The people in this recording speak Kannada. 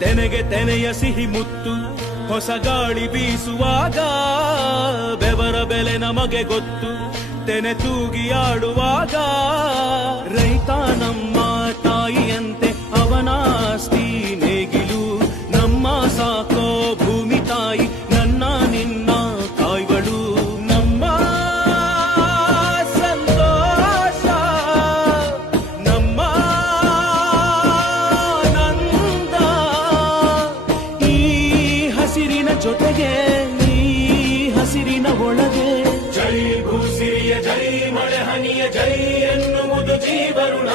ತೆನೆಗೆ ತೆನೆಯ ಸಿಹಿ ಮುತ್ತು ಹೊಸ ಗಾಳಿ ಬೀಸುವಾಗ ಬೆವರ ಬೆಲೆ ನಮಗೆ ಗೊತ್ತು ತೆನೆ ತೂಗಿ ಆಡುವಾಗ ರೈತ ನಮ್ಮ ತಾಯಿಯಂತೆ ಅವನಾಸ್ತಿ ನೇಗಿಲು ನಮ್ಮ ಸಾಕೋ ಭೂಮಿ ತಾಯಿ ನನ್ನ ನಿನ್ನ ಕಾಯ್ಗಳು ನಮ್ಮ ಸಂತೋಷ ನಮ್ಮ ನಂದ ಈ ಹಸಿರಿನ ಜೊತೆಗೆ ಈ ಹಸಿರಿನ ಒಳಗೆ ಜೈ ಭೂಸಿರಿಯ ಜೈ ಮಳೆ ಹನಿಯ ಜೈ ಎನ್ನುವುದು ಜೀವರುಣ